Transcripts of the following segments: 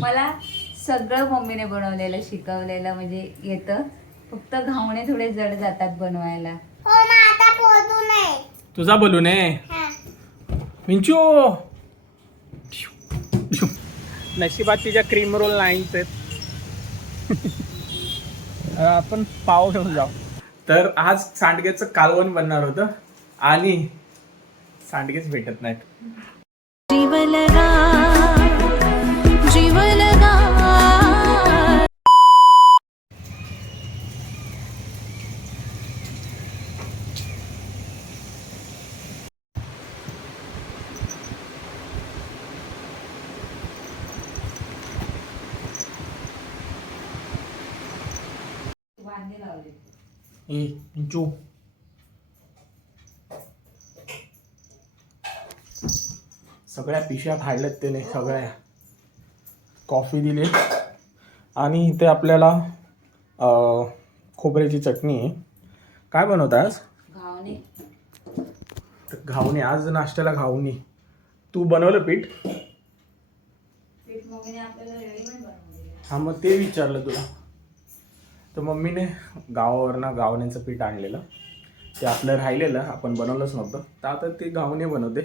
मला सगळं मम्मीने बनवलेलं शिकवलेलं म्हणजे येतं. फक्त घावणे थोडे जड जातात बनवायला. हो नाही तुझा बोलू ने हा. मिंचू! नशिबात तिच्या क्रीम रोल नाहीच आहेत आपण पाव घेऊन जाऊ. तर आज सांडग्याचं कालवण बनणार होतं आणि सांडगेच भेटत नाहीत. ए मिंचू सगळ्या पिशव्या फाडल्यात त्याने सगळ्या. कॉफी दिली. आणि इथे आपल्याला खोबऱ्याची चटणी आहे. काय बनवत आज? घावणे. आज नाश्त्याला घावणे. तू बनवलं पीठ? हा मग ते विचारलं तुला. तर मम्मीने गावावरनं गावण्याचं पीठ आणलेलं. ते आपलं राहिलेलं आपण बनवलंच नव्हतं. तर आता ते गावणे बनवते.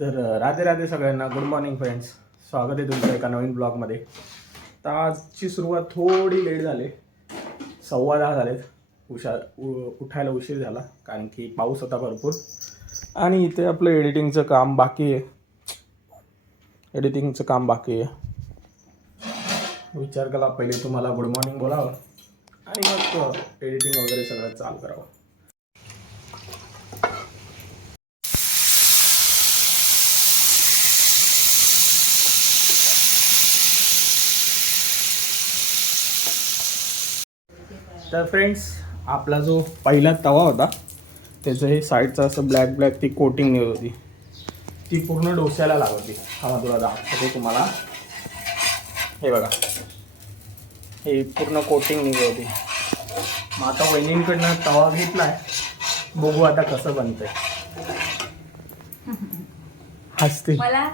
तर राधे राधे सगळ्यांना गुड मॉर्निंग फ्रेंड्स स्वागत आहे तुमचं एका नवीन ब्लॉगमध्ये तर आजची सुरुवात थोडी लेट झाली. सव्वा दहा झालेत. उशा उ- उठायला उशीर झाला कारण की पाऊस होता भरपूर. आणि इथे आपलं एडिटिंगचं काम बाकी आहे. एडिटिंगचं काम बाकी आहे. विचार केला पहिले तुम्हाला गुड मॉर्निंग बोलावं. आणि मग एडिटिंग वगैरे सगळं चालू करावं. तर फ्रेंड्स आपला जो पहिला तवा होता त्याचं हे साईडचं असं ब्लॅक ब्लॅक ती कोटिंग निघत होती. ती पूर्ण डोस्याला लागत होती. हा तुला दाखवते तुम्हाला. हे बघा. हे पूर्ण कोटिंग होती. मग आता वहिनींकडनं तवा घेतलाय. बघू आता कसं बनतंय. हसते. मला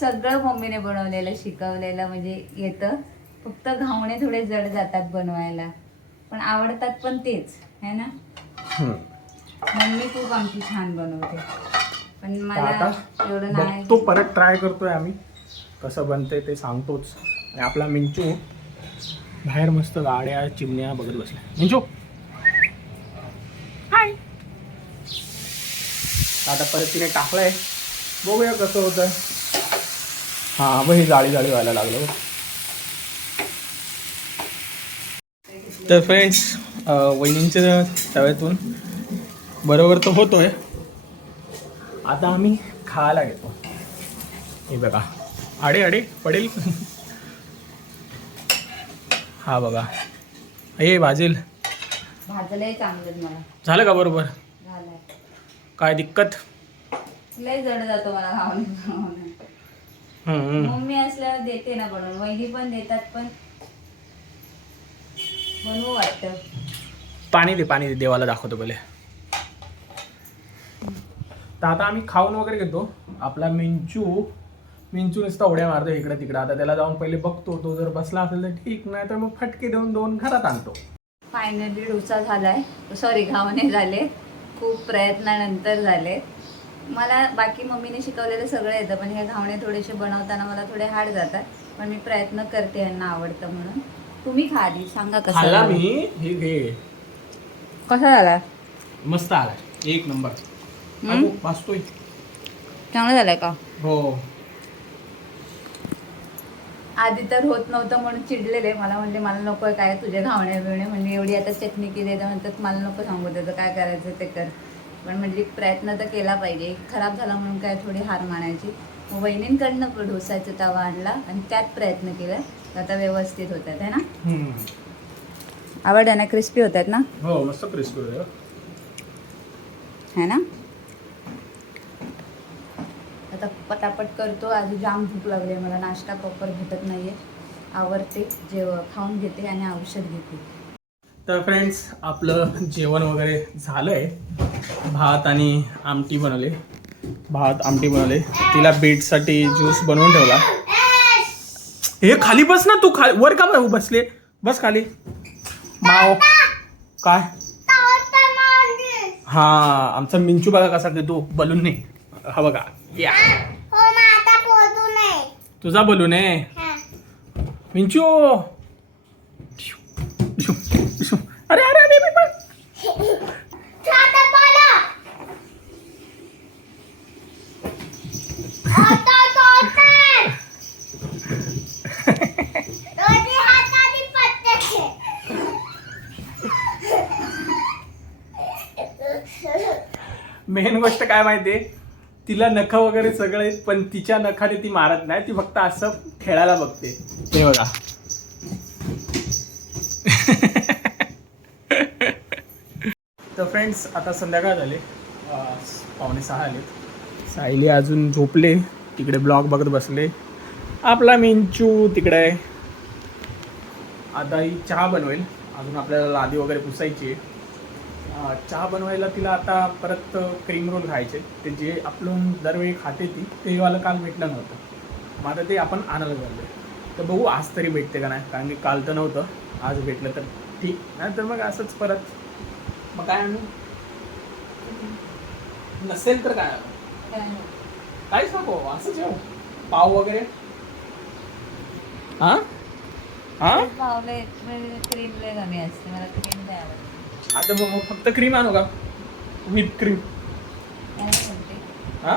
सगळं मम्मीने बनवलेलं शिकवलेलं म्हणजे येतं. फक्त घावणे थोडे जड जातात बनवायला. पण आवडतात पण तेच है ना. मम्मी खूप आमची छान बनवते. पण मला एवढं नाही. बघतो परत ट्राय करतोय आम्ही. कसं बनतंय ते सांगतोच. आणि आपला मिंचू बाहेर मस्त गाड्या चिमण्या बघत बसल्या. हाय आता परत तिने टाकलंय. बघूया कसं होतं हां बघ हे जाळी जाळी व्हायला लागलं. तर फ्रेंड्स वहिनींच्या तव्यातून बरोबर तर होतोय. आता आम्ही खायला घेतो हे बघा. अडे अडे पडेल. हा बघा. हे भाजेल. भाजलंय चांगलं मला. झालं का बरोबर? झालंय. काय दिक्कत? लय जड जातो मला बनवणं हम्म. मम्मी असल्यावर देते ना बनवून. वहिनी पण देतात पण बनवू वाटतं. पाणी दे पाणी दे. देवाला दाखवतो पहिले. तर आता आम्ही खाऊन वगैरे घेतो. आपला मिंचू नुसता उड्या मारतो इकडे तिकडे. आता त्याला जाऊन पहिले बघतो तो जर बसला असेल तर ठीक नाही तर मग फटके देऊन दोन घरात आणतो. फायनली डोसा झालाय. सॉरी घावणे झाले. खूप प्रयत्नानंतर झाले. मला बाकी मम्मीने शिकवलेलं सगळं येतं पण हे घावणे थोडेसे बनवताना मला थोडे हार्ड जातात. पण मी प्रयत्न करते यांना आवडतं म्हणून. तुम्ही खा आधी सांगा कसं झालं. मी हे घे. कसा झाला? मस्त आला. एक नंबर. हम्म? अगो, वाचतोय. चांगला झालाय का? हो. आधी तर होत नव्हतं म्हणून चिडलेले. मला म्हणले मला नको आहे काय तुझे घावणे बिवणे. म्हणजे एवढी आता चटणी केली तर म्हणतात मला नको सांगू त्याचं काय करायचं ते कर. पण म्हणजे प्रयत्न तर केला पाहिजे. खराब झाला म्हणून काय थोडी हार मानायची. मग वहिनींकडनं डोसाचा तवा आणला आणि त्यात प्रयत्न केला. आता व्यवस्थित होतात है ना. आवड ना? क्रिस्पी होतात ना? हो मस्त क्रिस्पी होते. है ना? आता पटापट करतो. आज जाम भूक लागली मला. नाश्ता प्रॉपर भेटत नाहीये. आवडते जेव खाऊन घेते आणि औषध घेते. तर फ्रेंड्स आपलं जेवण वगैरे झालंय. भात आणि आमटी बनवले. भात आमटी बनवले. तिला बीटसाठी ज्यूस बनवून ठेवला. हे खाली बस ना तू. खाली वर का बस- बसले? बस खाली. माव काय. हा आमचा मिंचू बघा कसा देतो बलून नाही. हा बघा. या. हो? तुझा बलून आहे हा. मिंचू. अरे अरे अरे बोला. मेन गोष्ट काय माहितीये? तिला नख वगैरे सगळे आहेत, पण तिच्या नखाने ती मारत नाही. ती फक्त असं खेळायला बघते. हे बघा. तर फ्रेंड्स आता संध्याकाळ झाले. पावणे सहा आलेत. सायली अजून झोपले. तिकडे ब्लॉग बघत बसले. आपला मिंचू तिकडे. आहे आता ही चहा बनवेल. अजून आपल्याला लादी वगैरे पुसायची आहे. चहा बनवायला तिला आता परत क्रीम रोल खायचे ते जे आपलं दरवेळी खाते ती ते वाला काल भेटलं नव्हतं. मग आता ते आपण आणायला चाललोय तर बघू आज तरी भेटते का नाही? कारण की काल तर नव्हतं आज भेटलं तर ठीक. नाही तर मग असंच परत. मग काय आणू? नसेल तर काय आणू? काहीच नको असं जेव पाव वगैरे. हा? हा? पावले क्रीम लय कमी असते मला क्रीम नाही आवडत आता मग फक्त क्रीम आणू का? विथ क्रीम हा?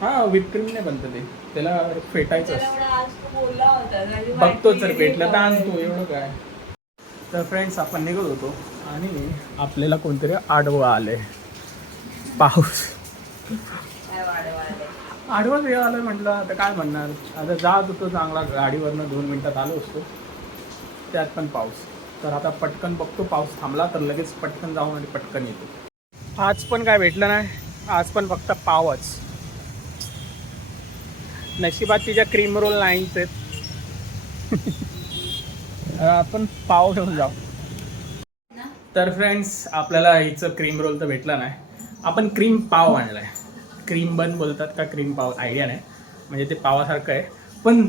हा विथ क्रीम नाही बनतं ते. त्याला फेटायचं बघतो जर भेटलं तर. आणतो एवढं काय. तर फ्रेंड्स आपण निघत होतो आणि आपल्याला कोणतरी आडवं आले पाऊस. आडवं वेळ आलं म्हटलं आता काय म्हणणार? आता जात होतो चांगला गाडीवरनं दोन मिनिटात आलो असतो. त्यात पण पाऊस. तर आता पटकन बघतो पाऊस थांबला तर लगेच पटकन जाऊन आणि पटकन येतो. आज पण काय भेटलं नाही आज पण फक्त पावच. नशिबात तिच्या क्रीम रोल नाहीच आहेत आपण पाव घेऊन जाऊ. तर फ्रेंड्स आपल्याला हिचं क्रीम रोल तर भेटला नाही. आपण क्रीम पाव आणलाय. क्रीम बन बोलतात का क्रीम पाव आयडिया नाही. म्हणजे ते पावासारखं आहे. पण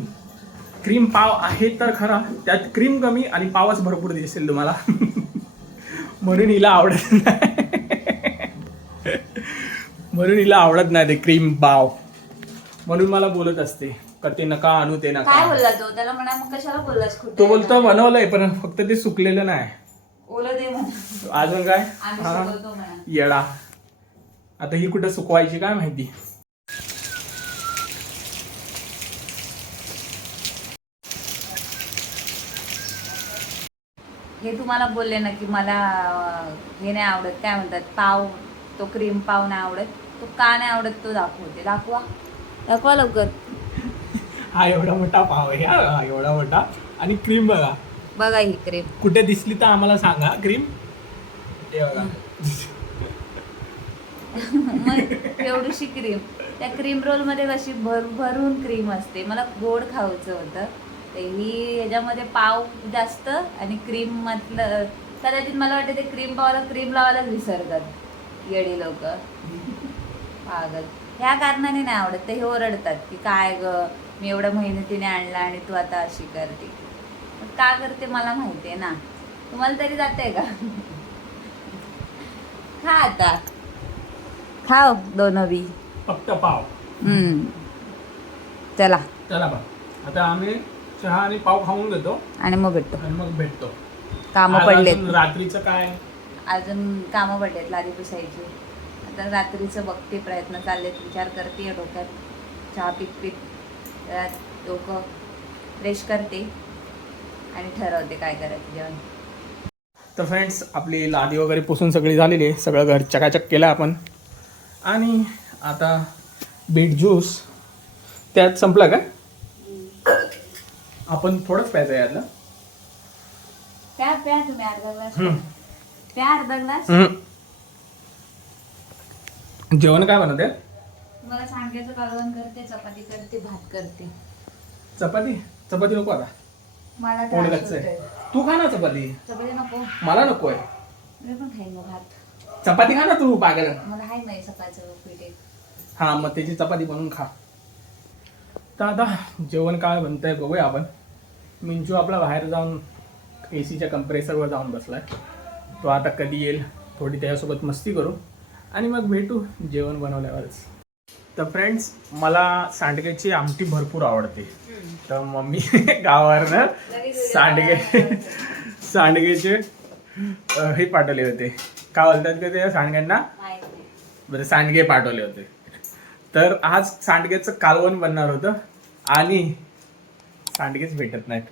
क्रीम पाव आहे तर खरा. त्यात क्रीम कमी आणि पावच भरपूर दिसेल तुम्हाला. म्हणून हिला आवडत नाही. म्हणून हिला आवडत नाही ते क्रीम पाव. म्हणून मला बोलत असते का ते नका आणू ते काय नका बोलला तो? त्याला म्हणा मग कशाला बोललास खोटं तो बोलतो बनवलंय पण फक्त ते सुकलेलं नाही. ओलं दे म्हणा अजून काय? आम्ही हा. शिकवतो म्हणा. येडा. आता ही कुठं सुकवायची काय माहिती? हे तुम्हाला बोलले ना की मला हे नाही आवडत. काय म्हणतात? पाव तो क्रीम पाव नाही आवडत. तो का नाही आवडत तो दाखवते. दाखवा. दाखवा लवकर. हा एवढा मोठा पाव आहे हा हा एवढा मोठा. आणि क्रीम बघा. बघा ही क्रीम कुठे दिसली तर आम्हाला सांगा क्रीम हे बघा. मग एवढीशी क्रीम त्या क्रीम रोलमध्ये कशी भर भरून क्रीम असते. मला गोड खायचं होतं. तर ही ह्याच्यामध्ये पाव जास्त आणि क्रीम मधलं कदाचित मला वाटतं ते क्रीम पावाला क्रीम लावायलाच विसरतात येडी लोक. पागल. ह्या कारणाने नाही आवडत. ते हे ओरडतात की काय ग मी एवढ्या मेहनतीने आणला आणि तू आता अशी करते. का करते मला माहिती आहे ना. तुम्हाला तरी जाते का? खा आता. खाव दोन बी फक्त पाव. हम्म. चला. चला बा. आता आम्ही चहा आणि पाव खाऊन घेतो. आणि मग भेटतो. आणि मग भेटतो. कामं आज पडलेत. अजून रात्रीचं काय? अजून कामं पडलेत लादी पुसायची. आता रात्रीचं बघते प्रयत्न चाललेत विचार करते डोक्यात. चहा पीत पीत डोकं फ्रेश करते आणि ठरवते काय करायचं जेवण. तर फ्रेंड्स आपली लादी वगैरे पुसून सगळी झालेली आहे. सगळं घर चकाचक केलं आपण. आणि आता बीट ज्यूस त्यात संपला का? आपण थोडंच प्यायचं आहे यातलं. प्या प्या तुम्ही अर्धा ग्लास. हम्म. प्या अर्धा ग्लास. हम्म. जेवण काय बनवते? मला सांगायचं कालवण करते चपाती करते भात करते. चपाती? चपाती नको आता. मला पोट त्रास गच्च आहे होतोय. तू खा ना चपाती. चपाती नको. मला नको आहे मी पण खाईन मग भात. चपाती खा ना तू पागल मला हाय नाही सकाळचं पीठ एक. हा मग त्याची चपाती बनवून खा. तर आता जेवण काय बनतंय बघूया आपण. मिंचू आपला बाहेर जाऊन ए सीच्या कंप्रेसरवर जाऊन बसलाय. तो आता कधी येईल थोडी त्याच्यासोबत मस्ती करू. आणि मग भेटू जेवण बनवल्यावरच. तर फ्रेंड्स मला सांडग्याची आमटी भरपूर आवडते. तर मम्मी गावावरनं सांडगे सांडगेचे हे पाठवले होते. काय बोलतात का ते सांडग्यांना? बरं सांडगे पाठवले होते. तर आज सांडग्याचं कालवण बनणार होतं. आणि सांडगेच भेटत नाहीत.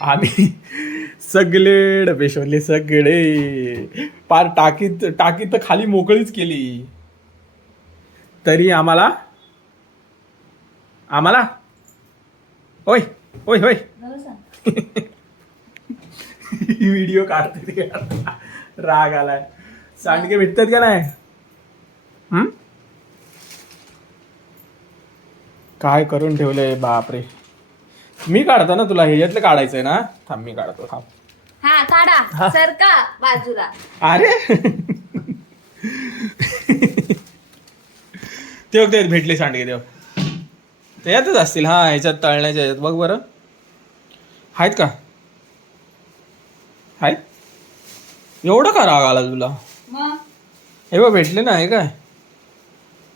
आम्ही सगळे डबे शोधले सगळे. पार टाकीत टाकीत तर खाली मोकळीच केली. तरी आम्हाला आम्हाला? होय होय होय. व्हिडिओ काढते राग आलाय. सांडगे भेटतात का नाही? हम्म? काय करून ठेवलंय? बापरे. मी काढतो ना तुला ह्याच्यातलं काढायचंय ना. थांब मी काढतो थांब. हा काढा. सरका बाजूला. अरे. ते बघ ते भेटले सांडगे देव त्याच्यातच असतील हा ह्याच्यात तळण्याच्या ह्याच्यात. बघ बरं. आहेत का? आहेत? एवढं का राग आला तुला? मग? हे बघ भेटले ना हे काय?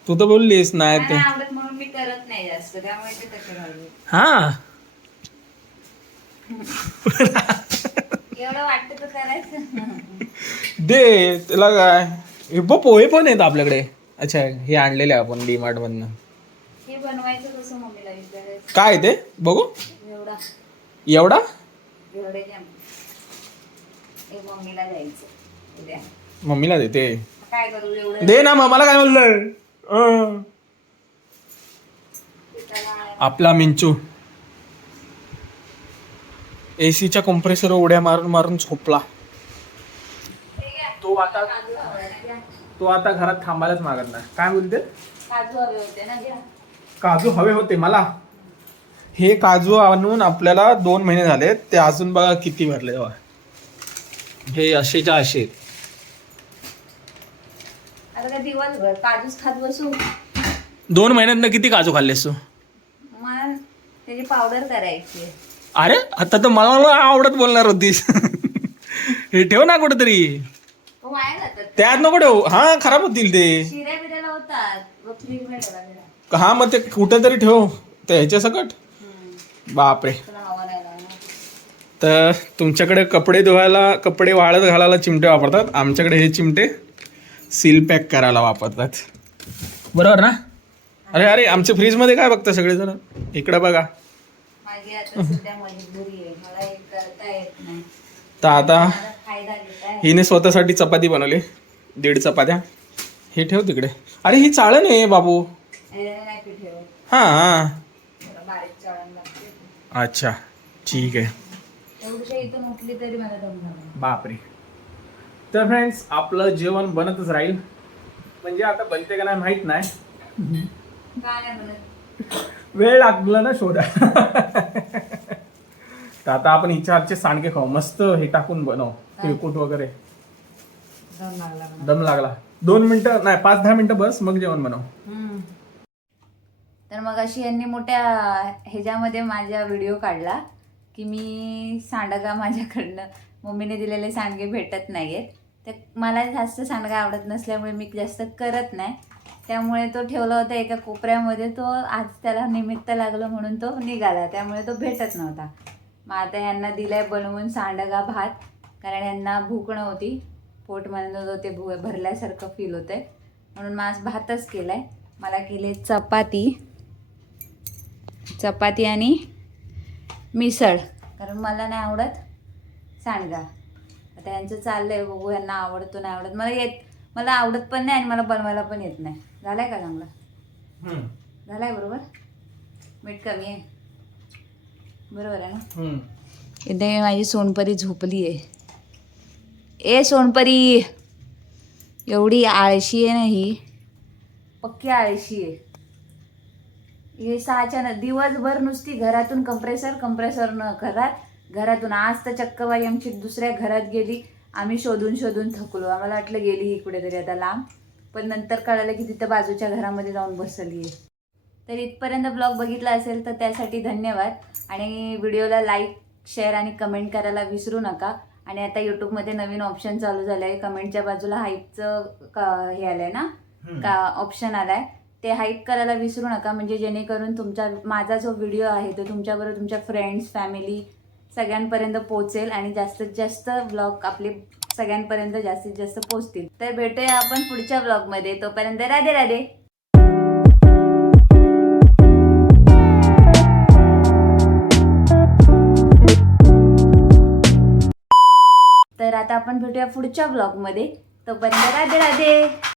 तू तर बोललीस नाही ते. नाही आवडत म्हणून मी करत नाही जास्त त्यामुळे ते तसे हा एवढं वाटतं तर करायचं दे त्याला काय? हे बघ पोहे पण आहेत आपल्याकडे. अच्छा हे आणलेले आपण डी मार्ट मधनं काय ते? बघू. एवढा. मम्मीला देते. दे ना मला काय. पिठाला आपला मिंचू. एसीच्या कॉम्प्रेसर उड्या मारून मारून झोपला. तो आता तो आता घरात थांबायलाच मागत नाही. काय बोलते? काजू हवे होते ना घ्या. काजू हवे होते मला. हे काजू आणून आपल्याला दोन महिने झाले. ते अजून बघा किती भरले हे असेच्या असे आहेत. आता काय दिवसभर काजूच खात बसू? दोन महिन्यात किती काजू खाल्लेस तू? मला त्याची पावडर करायची आहे. अरे आता तर मला मला आवडत बोलणार होतीस. हे ठेव ना कुठेतरी. वाया जातात त्यात नको ठेव. हा खराब होतील ते. शिऱ्या बिऱ्याला होतात व फ्रीजमध्ये ठेवा जरा. हा मग ते कुठेतरी ठेव. ते ह्याच्या सकट. हम्म. बापरे. तुला हवा नाही लागणार. तर तुमच्याकडे कपडे धुवायला कपडे वाळत घालायला चिमटे वापरतात. आमच्याकडे हे चिमटे सील पॅक करायला वापरतात. बरोबर ना? अरे अरे आमच्या फ्रीजमध्ये काय बघता सगळेजण? इकडं बघा. माझी आता सध्या मजबुरी आहे. मला हे करता येत नाही. तर आता मला फायदा घेता येत हिने स्वतःसाठी चपाती बनवली. दीड चपात्या. हे ठेव तिकडे. अरे ही चाळण आहे बाबू. नाही. याने नाही पीठ ठेवत. हां जरा बारीक चाळण लागते. अच्छा. ठीक आहे. एवढ्या इथून उठली तरी मला दम झाला. बापरे. तर फ्रेंड्स आपलं जेवण बनतच राहील. म्हणजे आता बनते का नाही माहीत नाही. काय नाही म्हणत वेळ लागला ना शोधा. तर आता आपण हातचे सांडगे खाऊ. मस्त हे टाकून बनव. तिळकूट वगैरे. दम लागला मला. दम लागला. दोन मिनिटं नाही पाच दहा मिनिटं बस मग जेवण बनव. तर मग अशी यांनी मोठ्या ह्याच्यामध्ये माझा व्हिडिओ काढला की मी सांडगा माझ्याकडनं मम्मीने दिलेले सांडगे भेटत नाही आहेत तर मला जास्त सांडगा आवडत नसल्यामुळे मी जास्त करत नाही. त्यामुळे तो ठेवला होता एका कोपऱ्यामध्ये. तो आज त्याला निमित्त लागलं म्हणून तो निघाला. त्यामुळे तो भेटत नव्हता. मग आता यांना दिलाय बनवून सांडगा भात. कारण यांना भूक नव्हती. पोट म्हणत होते भू भरल्यासारखं फील होतंय. म्हणून मग आज भातच केलाय. मला केले चपाती. चपाती आणि मिसळ. कारण मला नाही आवडत सांडगा. आता यांचं चाललंय. बघू यांना आवडतो नाही आवडत. मला येत मला आवडत पण नाही आणि मला बनवायला पण येत नाही. झालाय का चांगला? झालाय बरोबर? मीठ कमी आहे. बरोबर आहे ना? इथे माझी सोनपरी झोपली आहे. ए सोनपरी! एवढी आळशी आहे ना ही? पक्की आळशी आहे. हे सहाच्या न दिवसभर नुसती घरातून कंप्रेसर कंप्रेसर न घरात घरातून आज तर चक्क बाई आमची दुसऱ्या घरात गेली. आम्ही शोधून शोधून थकलो. आम्हाला वाटलं गेली ही कुठेतरी आता लांब. पण नंतर कळालं की तिथं बाजूच्या घरामध्ये जाऊन बसली आहे तर इथपर्यंत ब्लॉग बघितला असेल तर त्यासाठी धन्यवाद. आणि व्हिडिओला लाईक शेअर आणि कमेंट करायला विसरू नका. आणि आता यूट्यूबमध्ये नवीन ऑप्शन चालू झालं आहे कमेंटच्या बाजूला हाईपचं हे आलं आहे ना का ऑप्शन आलाय. ते हाईप करायला विसरू नका. म्हणजे जेणेकरून तुमचा माझा जो व्हिडिओ आहे तो तुमच्याबरोबर तुमच्या फ्रेंड्स फॅमिली सगळ्यांपर्यंत पोहोचेल आणि जास्तीत जास्त ब्लॉग आपले सगळ्यांपर्यंत जास्तीत जास्त पोहोचतील. तर भेटूया आपण पुढच्या ब्लॉगमध्ये तोपर्यंत राधे राधे. तर आता आपण भेटूया पुढच्या ब्लॉगमध्ये तोपर्यंत राधे राधे.